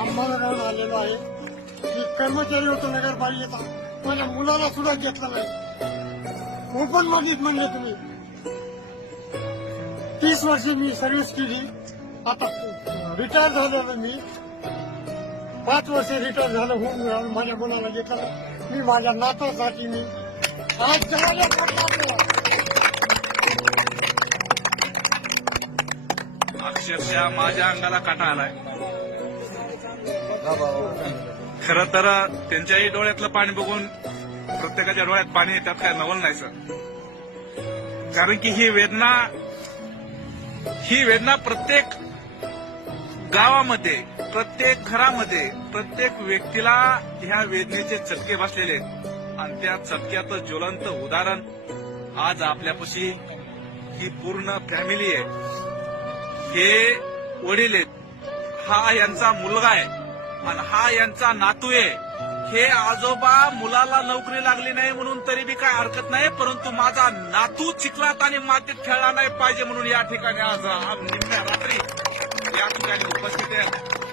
अंबादावरून आलेलो आहे. मी कर्मचारी होतो नगरपालिकेचा. माझ्या मुलाला सुद्धा घेतलं नाही. ओपन मध्येच म्हणले तुम्ही. 30 वर्ष मी सर्व्हिस केली. आता रिटायर झालेलो मी. 5 वर्ष रिटायर झालं होऊन माझ्या मुलाला घेतलं नाही. मी माझ्या नातासाठी मी आज जगाला अक्षरशः माझ्या अंगाला काटा आलाय. खरं तर त्यांच्याही डोळ्यातलं पाणी बघून प्रत्येकाच्या डोळ्यात पाणी येतात, काय नवल नाही सर. कारण की ही वेदना प्रत्येक गावामध्ये, प्रत्येक घरामध्ये, प्रत्येक व्यक्तीला ह्या वेदनेचे चटके बसलेले आहेत. आणि त्या चटक्याचं ज्वलंत उदाहरण आज आपल्यापाशी ही पूर्ण फॅमिली आहे. हे वडील आहेत, हा यांचा मुलगा आहे आणि हा यांचा नातू आहे. हे आजोबा मुलाला नोकरी लागली नाही म्हणून तरी बी काय हरकत नाही, परंतु माझा नातू चिखलात आणि मातीत खेळला नाही पाहिजे म्हणून या ठिकाणी आज निम्म्या रात्री या ठिकाणी उपस्थित आहेत.